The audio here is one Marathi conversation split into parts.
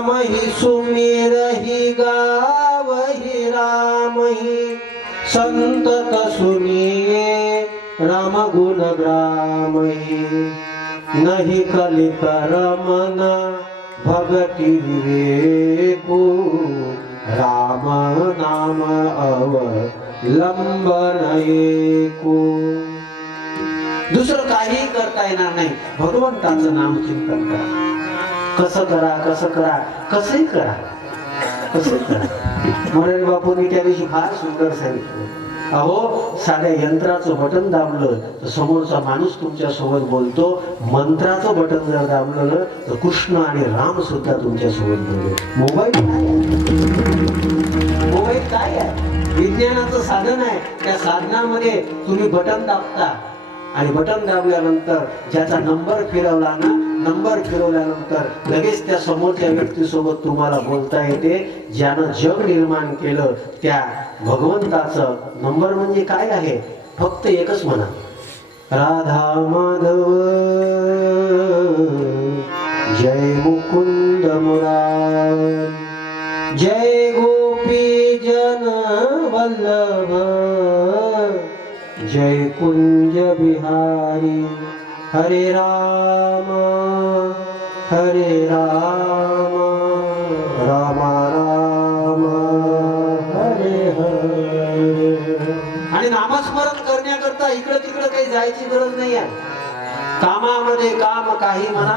राम ही सुमिरहि गावहि राम ही संतत सुनिए राम गुण ग्राम ही नहीं कलित रमन भगति विवेको राम नाम अवलंबन एको. दुसरं काही करता येणार नाही, भगवंताचं नाम चिंतन करा. कसं करा कसं करा कसंही करा कसंही करा. मोरारी बापूंनी त्या दिवशी फार सुंदर सांगितलं. अहो साध्या यंत्राचं बटन दाबलं तर समोरचा माणूस तुमच्या सोबत बोलतो, मंत्राचं बटन जर दाबलं तर कृष्ण आणि राम सुद्धा तुमच्या सोबत बोलतो. मोबाईल काय आहे? मोबाईल काय आहे? विज्ञानाचं साधन आहे. त्या साधनामध्ये तुम्ही बटन दाबता आणि बटन दाबल्यानंतर ज्याचा नंबर फिरवला ना, नंबर फिरवल्यानंतर लगेच त्या समोरच्या व्यक्तीसोबत तुम्हाला बोलता येते. ज्यानं जग निर्माण केलं त्या भगवंताचं नंबर म्हणजे काय आहे? फक्त एकच म्हणा, राधा माधव जय मुकुंद मुरारी, जय गोपी जन वल्लभ, जय कुंज बिहारी, हरे राम राम राम हरे हरे. आणि नामस्मरण करण्याकरता इकडे तिकडे काही जायची गरज नाही आहे. कामामध्ये काम काही म्हणा,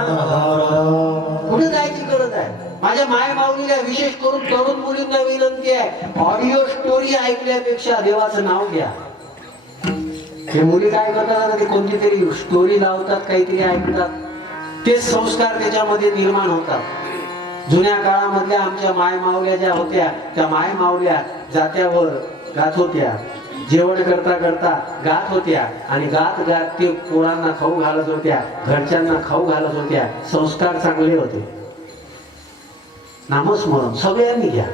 कुठे जायची गरज आहे? माझ्या माय माऊलीला विशेष करून तरुण मुलींना विनंती आहे, ऑडिओ स्टोरी ऐकल्यापेक्षा देवाचं नाव घ्या. हे मुली काय करतात, ते कोणती तरी स्टोरी लावतात, काहीतरी ऐकतात, ते संस्कार त्याच्यामध्ये निर्माण होतात. जुन्या काळामधल्या आमच्या माय माऊल्या ज्या होत्या, त्या माय माऊल्या जात्यावर गात होत्या, जेवण करता करता गात होत्या आणि गात गात ते पोरांना खाऊ घालत होत्या, घरच्यांना खाऊ घालत होत्या. संस्कार चांगले होते. नामस्मरण सगळ्यांनी घ्या,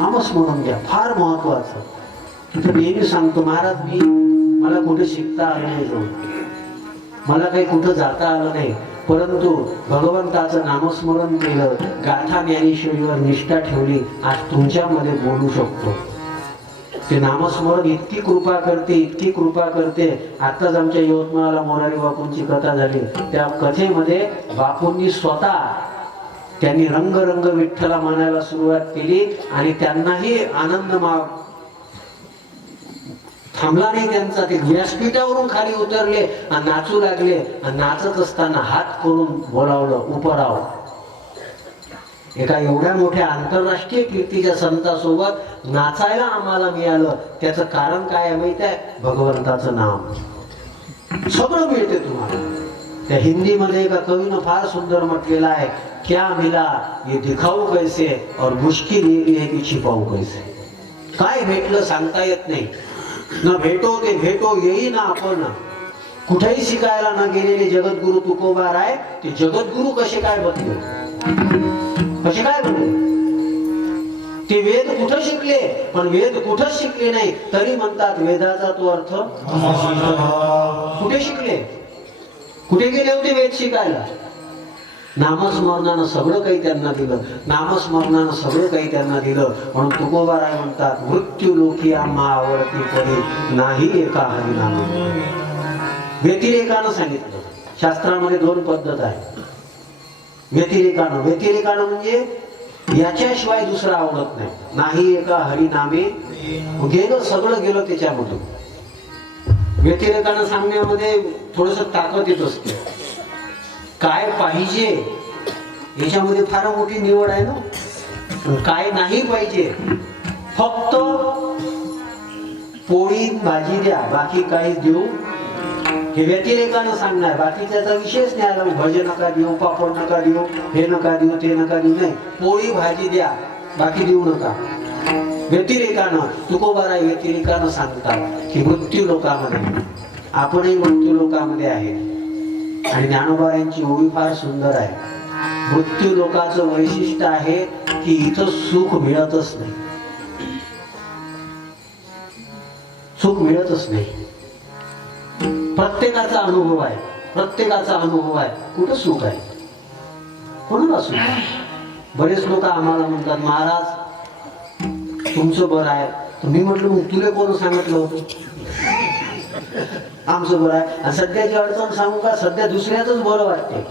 नामस्मरण घ्या, फार महत्वाचं. तिथं नेहमी सांगतो, महाराज मला कुठे शिकता आलं नाही, जाऊन मला काही कुठं जाता आलं नाही, परंतु भगवंताचं नामस्मरण केलं, गाथा ज्ञानेश्वरीवर निष्ठा ठेवली, आज तुमच्यामध्ये बोलू शकतो. ते नामस्मरण इतकी कृपा करते, इतकी कृपा करते. आताच आमच्या यवतमाळला मोरारी बापूंची कथा झाली. त्या कथेमध्ये बापूंनी स्वतः त्यांनी रंग विठ्ठला म्हणायला सुरुवात केली आणि त्यांनाही आनंद थांबला नाही त्यांचा. ते व्यासपीठावरून खाली उतरले आणि नाचू लागले आणि नाचत असताना हात करून बोलावलं, उपराव. एका एवढ्या मोठ्या आंतरराष्ट्रीय कीर्तीच्या संतासोबत नाचायला आम्हाला मिळालं, त्याचं कारण काय आहे माहिती आहे? भगवंताचं नाम. सगळं मिळते तुम्हाला. त्या हिंदीमध्ये एका कवीनं फार सुंदर म्हटलेलं आहे, क्या मिला ये दिखाऊ कैसे और मुश्किल ये है की छिपाऊ कैसे. काय भेटलं सांगता येत नाही. न भेटो ते भेटो येई ना आपण. कुठेही शिकायला न गेलेले जगद्गुरु तुकोबा राय, ते जगद्गुरु कसे काय बनले, कसे काय बनले? ते वेद कुठं शिकले, पण वेद कुठं शिकले नाही तरी म्हणतात वेदाचा तो अर्थ. कुठे शिकले, कुठे गेले होते वेद शिकायला? नामस्मरणानं सगळं काही त्यांना दिलं, नामस्मरणानं सगळं काही त्यांना दिलं. म्हणून तुकोबाराय म्हणतात, मृत्यू लोकी आम्हा आवडती पडे नाही एका हरिनाम. व्यतिरेकानं सांगितलं. शास्त्रामध्ये दोन पद्धत आहे. व्यतिरेकानं म्हणजे याच्याशिवाय दुसरं आवडत नाही. नाही एका हरिनामे गेलं, सगळं गेलं त्याच्यामधून. व्यतिरेकानं सांगण्यामध्ये थोडस ताकद येत असते. काय पाहिजे याच्यामध्ये फार मोठी निवड आहे ना. काय नाही पाहिजे, फक्त पोळी भाजी द्या, बाकी काही देऊ, हे व्यतिरेकानं सांगणार. बाकीच्याचा विशेष नाही आला, भजे नका देऊ, पापड नका देऊ, हे नका देऊ, ते नका देऊ, नाही, पोळी भाजी द्या, बाकी देऊ नका. व्यतिरेकानं, तुकोबाराय व्यतिरेकानं सांगतात की मृत्यू लोकामध्ये, आपणही मृत्यू लोकामध्ये आहे. आणि ज्ञानोबारायांची ओवी फार सुंदर आहे. मृत्यू लोकाचं वैशिष्ट्य आहे की इथं सुख मिळतच नाही, सुख मिळतच नाही. प्रत्येकाचा अनुभव आहे, प्रत्येकाचा अनुभव आहे. कुठं सुख आहे? कोणाला सुद्धा. बरेच लोक आम्हाला म्हणतात महाराज तुमचं बरं आहे. तर मी म्हटलं मग तुला कोण सांगितलं होतं आमचं बरं आहे. आणि सध्याची अडचण सांगू का, सध्या दुसऱ्याच बरं वाटते.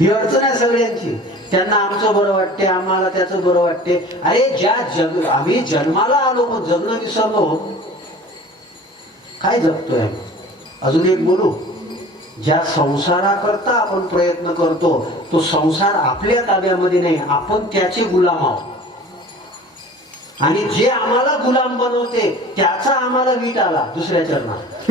ही अडचण आहे सगळ्यांची. त्यांना आमचं बरं वाटते, आम्हाला त्याचं बरं वाटते. अरे ज्या आम्ही जन्माला आलो पण जगणं विसरलो. काय जगतोय? अजून एक बोलू, ज्या संसाराकरता आपण प्रयत्न करतो तो संसार आपल्या ताब्यामध्ये नाही, आपण त्याचे गुलाम आहोत. आणि जे आम्हाला गुलाम बनवते त्याचा आम्हाला वीट आला दुसऱ्या चरणात.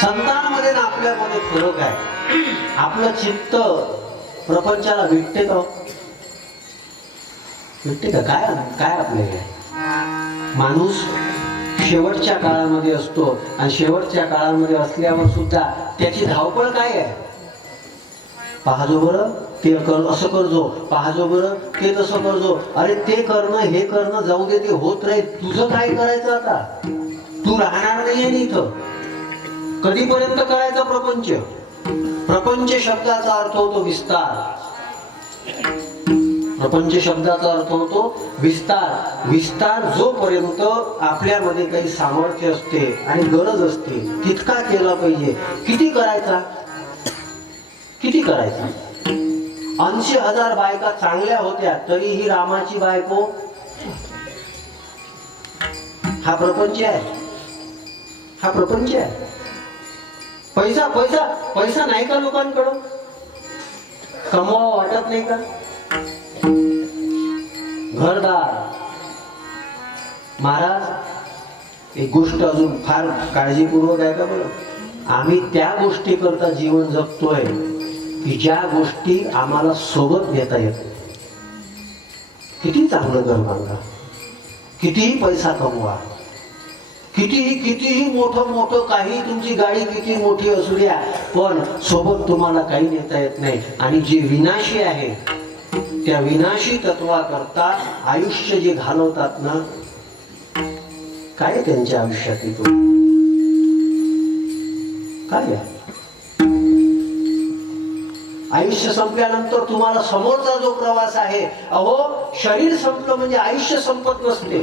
संतांमध्ये ना आपल्यामध्ये फरक आहे. आपलं चित्त प्रपंचाला भेटते का? भेटते का? काय काय आपल्याला माणूस शेवटच्या काळामध्ये असतो आणि शेवटच्या काळामध्ये असल्यावर सुद्धा त्याची धावपळ काय आहे? पाहजो बरं ते असं करजो, पाहजो बरं ते तसं करजो. अरे ते करणं हे करणं जाऊ दे, ते होत राहील. तुझं काय करायचं आता? तू राहणार नाहीये ना इथं. कधीपर्यंत करायचा प्रपंच? प्रपंच शब्दाचा अर्थ होतो विस्तार. प्रपंच शब्दाचा अर्थ होतो विस्तार. विस्तार जोपर्यंत आपल्यामध्ये काही सामर्थ्य असते आणि गरज असते तितका केला पाहिजे. किती करायचा? किती करायचा? 80,000 बायका चांगल्या होत्या तरीही रामाची बायको. हा प्रपंच आहे. हा प्रपंच आहे. पैसा पैसा पैसा नाही का लोकांकडं? कमवावं वाटत नाही का? घरदार. महाराज एक गोष्ट अजून फार काळजीपूर्वक आहे का बरं. आम्ही त्या गोष्टी करता जीवन जगतोय की ज्या गोष्टी आम्हाला सोबत घेता येत. किती चांगलं घर बांधा, कितीही पैसा कमवा, कितीही मोठं मोठं काही, तुमची गाडी किती मोठी असू द्या, पण सोबत तुम्हाला काही नेता येत नाही. आणि जे विनाशी आहे त्या विनाशी तत्वाकरता आयुष्य जे घालवतात ना, काय त्यांच्या आयुष्यात येतो काय? आयुष्य संपल्यानंतर तुम्हाला समोरचा जो प्रवास आहे, अहो शरीर संपलं म्हणजे आयुष्य संपत नसते.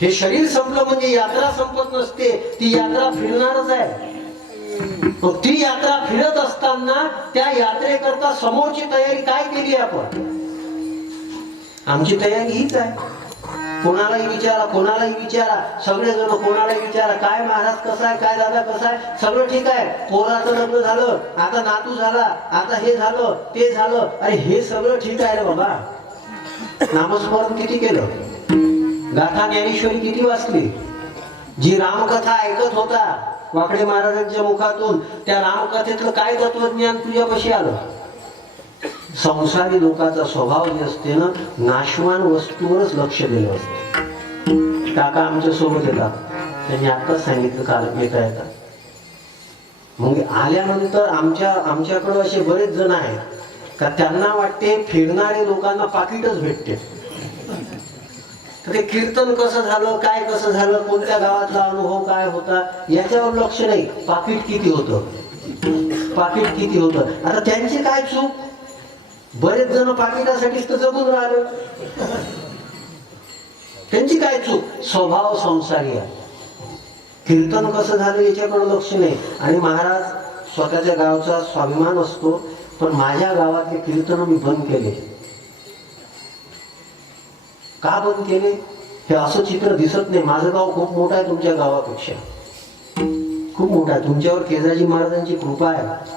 हे शरीर संपलं म्हणजे यात्रा संपत नसते. ती यात्रा फिरणारच आहे. मग ती यात्रा फिरत असताना त्या यात्रेकरता समोरची तयारी काय केली आपण? आमची तयारी हीच आहे. कोणालाही विचारा सगळेजण कोणालाही विचारा, काय महाराज कसा आहे, काय दादा कसा आहे, सगळं ठीक आहे, पोराचं लग्न झालं, आता नातू झाला, आता हे झालं ते झालं, अरे हे सगळं ठीक आहे रे बाबा. नामस्मरण किती केलं, गाथा ज्ञानेश्वरी किती वाचली, जी रामकथा ऐकत होता वाकडे महाराजांच्या मुखातून, त्या रामकथेतलं काय तत्वज्ञान तुझ्यापाशी आलं. संसारी लोकांचा स्वभाव जे असते ना, नाशवान वस्तूवरच लक्ष दिलं असते. काका आमच्या सोबत येतात, त्यांनी आत्ताच सांगितलं काल येता येतात. मग आल्यानंतर आमच्याकडे असे बरेच जण आहेत का त्यांना वाटते फिरणारे लोकांना पाकिटच भेटते. ते कीर्तन कसं झालं, काय कसं झालं, कोणत्या गावातला अनुभव काय होता याच्यावर लक्ष नाही, पाकिट किती होतं. आता त्यांची काय चूक, बरेच जण पाकिटासाठीच तर जगून राहिले, त्यांची काय चूक, स्वभाव संसारी आहे. कीर्तन कसं झालं याच्याकडे लक्ष नाही. आणि महाराज स्वतःच्या गावचा स्वाभिमान असतो, पण माझ्या गावातले कीर्तन मी बंद केले. का बंद केले हे असं चित्र दिसत नाही. माझं गाव खूप मोठं आहे, तुमच्या गावापेक्षा खूप मोठा आहे. तुमच्यावर केदारजी महाराजांची कृपा आहे.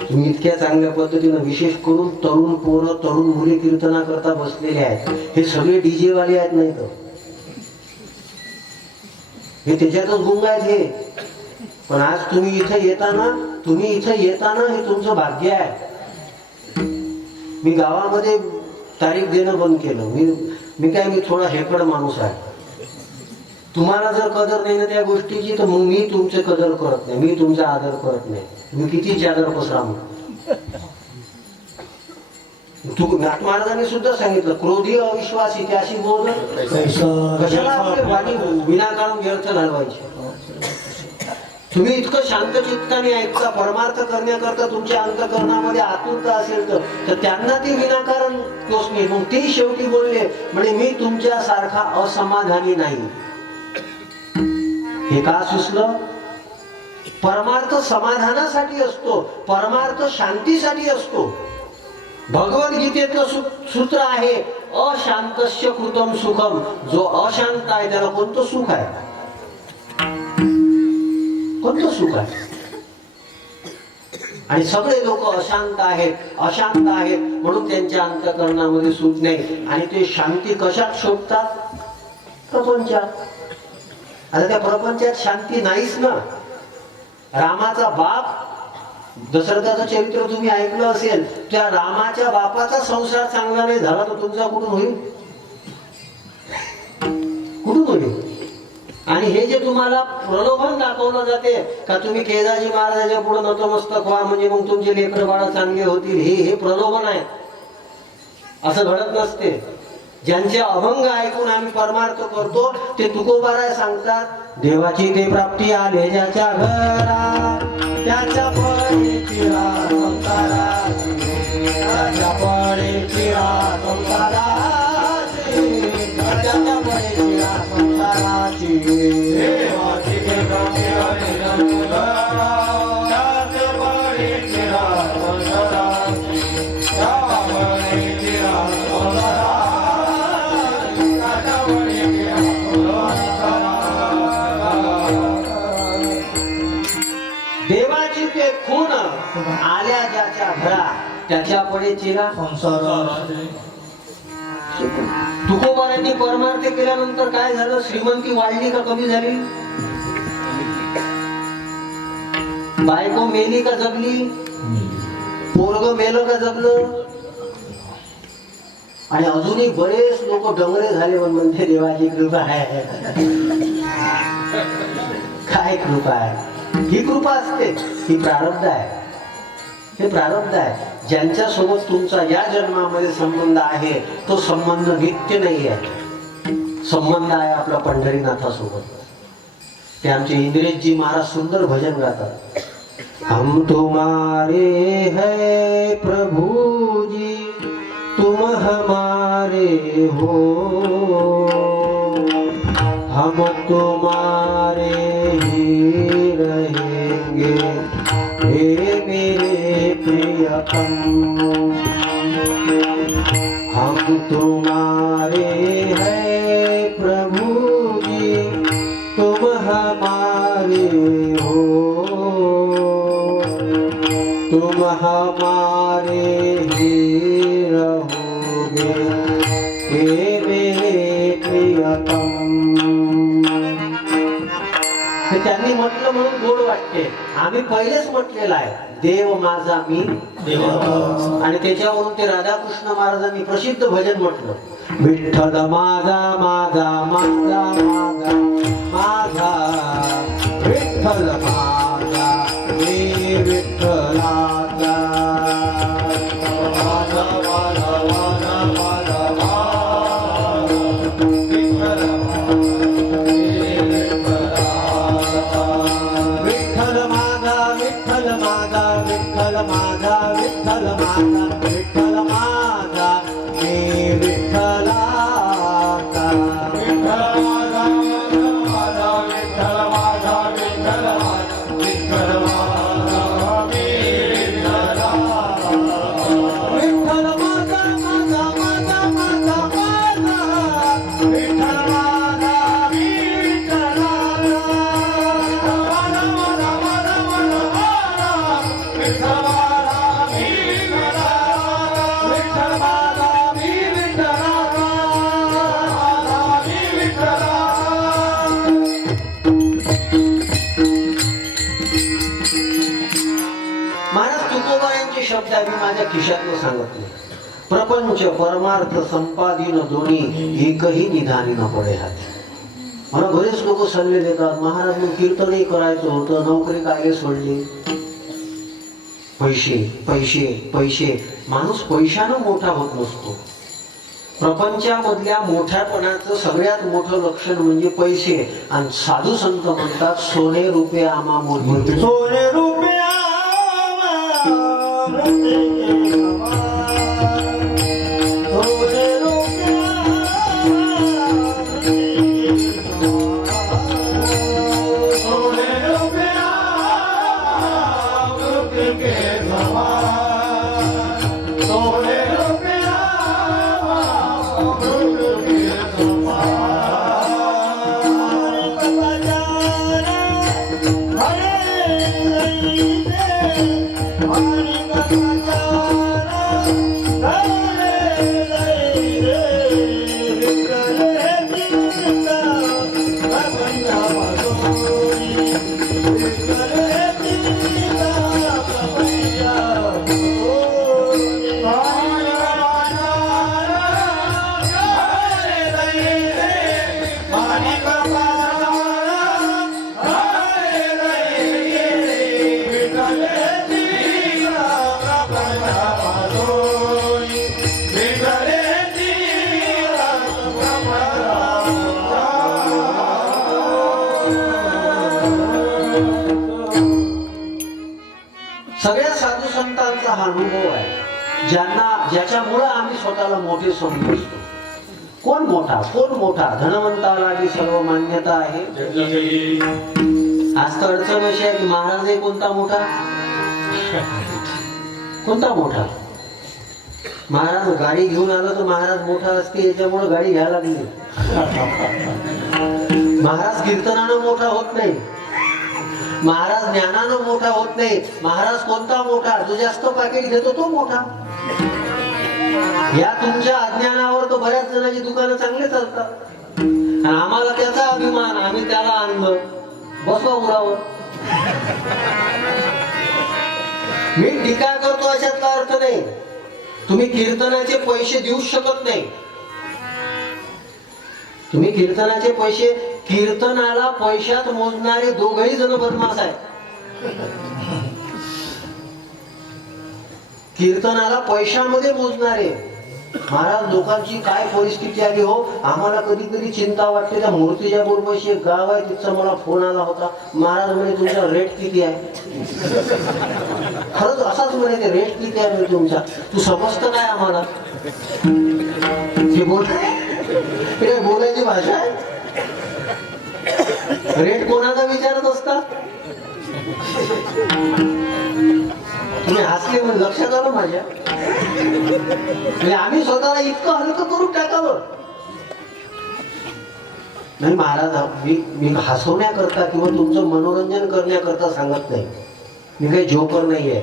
तुम्ही इतक्या चांगल्या पद्धतीनं, विशेष करून तरुण पोरं तरुण मुली कीर्तना करता बसलेले आहेत. हे सगळे डीजे वाले आहेत, नाही तर हे त्याच्यातच गुंग आहेत हे. पण आज तुम्ही इथं येताना हे तुमचं भाग्य आहे. मी गावामध्ये तारीख देणं बंद केलं. मी थोडा हेकड माणूस आहे. तुम्हाला जर कदर नाही ना त्या गोष्टीची, तर मग मी तुमचे कदर करत नाही, मी तुमचा आदर करत नाही. मी किती चादर पसरा. महाराजांनी सुद्धा सांगितलं, क्रोधी अविश्वासी त्याशी बोल, कशाला आपले वाणी विनाकारण व्यर्थ घालवायचे. तुम्ही इतकं शांत चित्ताने ऐकता, परमार्थ करण्याकरता तुमच्या अंतःकरणामध्ये आतुरता असेल तर त्यांना ते विनाकारण कोसणे. मग ते शेवटी बोलले, म्हणजे मी तुमच्या सारखा असमाधानी नाही. हे का सुचलं, परमार्थ समाधानासाठी असतो, परमार्थ शांतीसाठी असतो. भगवद्गीतेतलं सूत्र आहे, अशांतस्य कृतम सुखम. जो अशांत आहे त्याला कोणतं सुख आहे, कोणतं सुख आहे. आणि सगळे लोक अशांत आहेत म्हणून त्यांच्या अंतःकरणामध्ये सुख नाही. आणि ते शांती कशात शोधतात, प्रपंचात. आता त्या प्रपंचात शांती नाहीच ना. रामाचा बाप दशरथाचं चरित्र तुम्ही ऐकलं असेल, त्या रामाच्या बापाचा संसार चांगला नाही झाला तर तुमचा कुठून होईल. आणि हे जे तुम्हाला प्रलोभन दाखवलं जाते का तुम्ही केदारजी महाराजांच्या पुढे नतमस्तक व्हा म्हणजे मग तुमचे लेकरं बाळ चांगले होतील, हे प्रलोभन आहे. असं घडत नसते. ज्यांचे अभंग ऐकून आम्ही परमार्थ करतो ते तुकोबाराय सांगतात, देवाची ते प्राप्ती आले ज्याच्या घरा, त्याच्या पडे चिरा संसाराची, त्याच्या पडे चिरा संसाराची, त्याच्या पडे चिरा संसाराची. देवाची ते प्राप्ती आले ज्याच्या घरा, त्याच्या पडे चिरा संसाराची, त्याच्या पडे चिरा संसाराची. देवाची ते खून आल्या ज्याच्या घरा, त्याच्या पुढे चिरा संसार. तुकोबारांनी परमार्थ केल्यानंतर काय झालं, श्रीमंती वाढली का कमी झाली, बायको मेली का जगली, पोरग मेलं का जगलं. आणि अजूनही बरेच लोक डोंगरे झाले म्हणते देवाची कृपा आहे. काय कृपा आहे, ही कृपा असते, ही प्रारब्ध आहे. हे प्रारब्ध आहे. ज्यांच्या सोबत तुमचा या जन्मामध्ये संबंध आहे तो संबंध नित्य नाही आहे. संबंध आहे आपला पंढरीनाथासोबत. ते आमचे इंद्रेशजी महाराज सुंदर भजन गातात, हम तुम्हारे है प्रभु जी तुम हमारे हो, हम तुम्हारे ही रहेंगे हे मेरे प्रियतम, हम तुम्हारे हैं त्यांनी म्हटलं म्हणून गोड वाटते. आम्ही पहिलेच म्हटलेलं आहे, देव माझा मी देवा. आणि त्याच्यावरून ते राधाकृष्ण महाराजांनी प्रसिद्ध भजन म्हटलं, विठ्ठल माझा माझा माझा माझा माझा विठ्ठल माझा मी विठ्ठलाचा. माझा माझा माझा माझा विठ्ठल माझा विठ्ठल माझा विठ्ठल माझा विठ्ठल माझा विठ्ठल माझा मी विठ्ठलाचा. विठ्ठल माझा माझा विठ्ठल माझा विठ्ठल माझा विठ्ठल माझा मी विठ्ठलाचा. विठ्ठल माझा माझा माझा माझा माझा विठ्ठल माझा मी शब्द आम्ही माझ्या खिशातलं सांगत नाही. प्रपंच परमार्थ संपादिन दोन्ही एकही निधानी न पडे हात. मला बरेच लोक सल्ले देतात, महाराज मग कीर्तनही करायचं होतं, नोकरी काय सोडली. पैसे पैसे पैसे. माणूस पैशानं मोठा होत नसतो. प्रपंचामधल्या मोठ्यापणाचं सगळ्यात मोठं लक्षण म्हणजे पैसे. आणि साधू संत म्हणतात, सोने रुपये आमा मोल. सोने रुपये सगळ्या साधू संतांचा हा अनुभव आहे, ज्याच्यामुळे आम्ही स्वतःला मोठे समजतो. कोण मोठा कोण मोठा, धनवंताला जी सर्व मान्यता आहे. आज तर अडचण अशी आहे की महाराज आहे कोणता मोठा, कोणता मोठा. महाराज गाडी घेऊन आलं तर महाराज मोठा असते, याच्यामुळे गाडी घ्यायला लागली. महाराज कीर्तनानं मोठा होत नाही, महाराज ज्ञानानं मोठा होत नाही. महाराज कोणता मोठा, जो जास्त पॅकेट घेतो तो मोठा. या तुमच्या अज्ञानावर तर बऱ्याच जणांची दुकानं चांगले चालतात आणि आम्हाला त्याचा अभिमान, आम्ही त्याला आणलं बसवा उरावर. मी टीका करतो अशातला अर्थ नाही. तुम्ही कीर्तनाचे पैसे देऊ शकत नाही. तुम्ही कीर्तनाचे पैसे, कीर्तनाला पैशात मोजणारे दोघही जण बदमाश आहेत. कीर्तनाला पैशामध्ये मोजणारे. महाराज लोकांची काय परिस्थिती आली हो, आम्हाला कधी कधी चिंता वाटते. त्या मूर्तीच्या बरोबरशी एक गाव आहे, तिथचा मला फोन आला होता. महाराज म्हणे तुमचा रेट किती आहे. खरंच असाच म्हणे, रेट किती आहे तुमचा, तू समजतं काय आम्हाला. बोलायची भाषा आहे. रेट कोणाचा विचारत असता. तुम्ही हसले म्हणून लक्षात आलं माझ्या. म्हणजे आम्ही स्वतःला इतकं हलकं करून टाकावं नाही. महाराज मी हसवण्याकरता किंवा तुमचं मनोरंजन करण्याकरता सांगत नाही. मी काही जोकर नाहीये.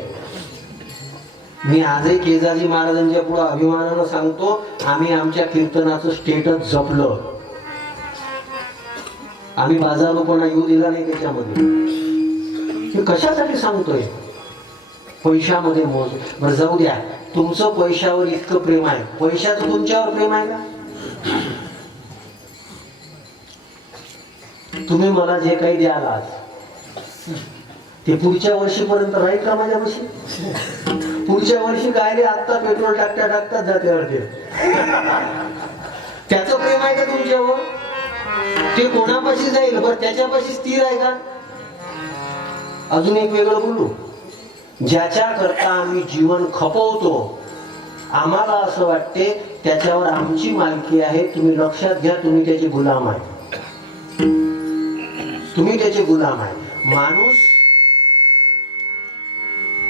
मी आजही केजाजी महाराजांच्या पुढे अभिमानानं सांगतो, आम्ही आमच्या कीर्तनाचं स्टेटस जपलं. आम्ही बाजारलोपणा येऊ दिला नाही त्याच्यामध्ये. मी कशासाठी सांगतोय? पैशामध्ये मोज. बरं जाऊ द्या, तुमचं पैशावर इतकं प्रेम आहे, पैशाचं तुमच्यावर प्रेम आहे का? तुम्ही मला जे काही द्याल आज, ते पुढच्या वर्षीपर्यंत राहील का माझ्यापाशी? पुढच्या वर्षी काय रे, आत्ता पेट्रोल टाकता टाकता जाते अर्धे. त्याचं प्रेम आहे का तुमच्यावर? ते कोणापाशी जाईल बरं, त्याच्यापाशी स्थिर आहे का? अजून एक वेगळं बोलू, ज्याच्या करता आम्ही जीवन खपवतो, आम्हाला असं वाटते त्याच्यावर आमची मालकी आहे. तुम्ही लक्षात घ्या, तुम्ही त्याचे गुलाम आहे. तुम्ही त्याचे गुलाम आहे. माणूस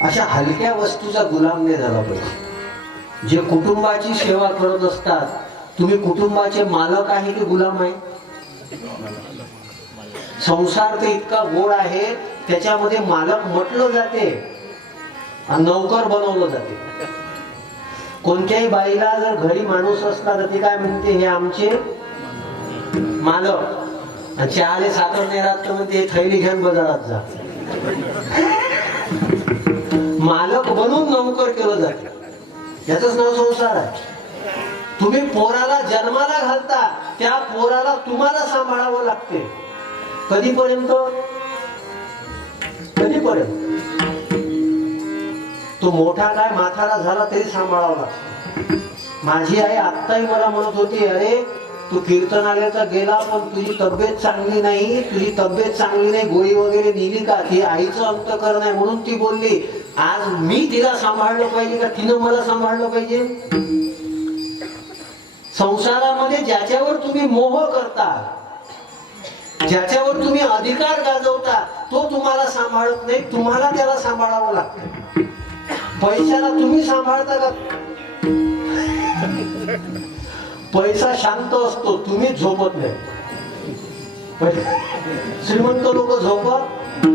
अशा हलक्या वस्तूचा गुलाम नाही झाला पाहिजे. जे कुटुंबाची सेवा करत असतात, तुम्ही कुटुंबाचे मालक आहे की गुलाम आहे? संसार तर इतका गोड आहे, त्याच्यामध्ये मालक म्हटलं जाते आणि नौकर बनवलं जाते. कोणत्याही बाईला जर घरी माणूस असला तर ती काय म्हणते, हे आमचे मालक. आणि चहाले साखर नाही राहत तर म्हणते थैली घेऊन बाजारात जा. मालक बनून नौकर केलं जाते. याचंच नाव संसार आहे. तुम्ही पोराला जन्माला घालता, त्या पोराला तुम्हाला सांभाळावं लागते. कधीपर्यंत? कधीपर्यंत? तो मोठा काय म्हातारा झाला तरी सांभाळावं लागतं. माझी आई आत्ताही मला म्हणत होती, अरे तू कीर्तनालयाचा गेला पण तुझी तब्येत चांगली नाही, तुझी तब्येत चांगली नाही, गोळी वगैरे नेली का? ती आईचं अंतःकरण आहे म्हणून ती बोलली. आज मी तिला सांभाळलं पाहिजे का तिनं मला सांभाळलं पाहिजे? संसारामध्ये ज्याच्यावर तुम्ही मोह करता, ज्याच्यावर तुम्ही अधिकार गाजवता, तो तुम्हाला सांभाळत नाही, तुम्हाला त्याला सांभाळावं लागतं. पैशाला तुम्ही सांभाळता का? पैसा शांत असतो, तुम्ही झोपत नाही. श्रीमंत लोक झोपत,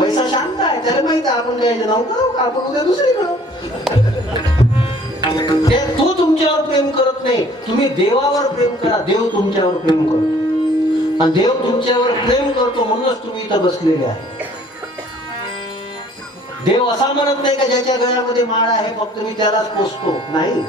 पैसा शांत आहे, त्याला माहित आहे आपण काय नव्हतं, आपण उद्या दुसरीकडं. तो तुमच्यावर प्रेम करत नाही. तुम्ही देवावर प्रेम करा, देव तुमच्यावर प्रेम करतो. आणि देव तुमच्यावर प्रेम करतो म्हणूनच तुम्ही इथं बसलेले आहे. देव असा म्हणत नाही का ज्याच्या गळ्यामध्ये माळ आहे फक्त मी त्यालाच पोचतो, नाही.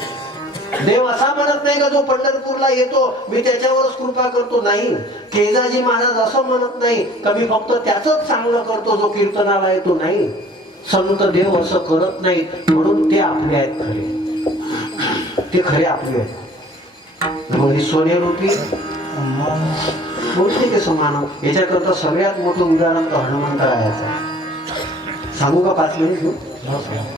देव असा म्हणत नाही का जो पंढरपूरला येतो मी त्याच्यावरच कृपा करतो, नाही. केजाजी महाराज असं म्हणत नाही का मी फक्त त्याच चांगलं करतो जो कीर्तनाला येतो, नाही. संत देव असं करत नाही, म्हणून ते आपले आहेत खरे. ते खरे आपले आहेत. मग सोनेरूपी बोलते के समान. याच्याकरता सगळ्यात मोठं उदाहरण तर हनुमंतरायाचं. सांगू का 5 मिनिट?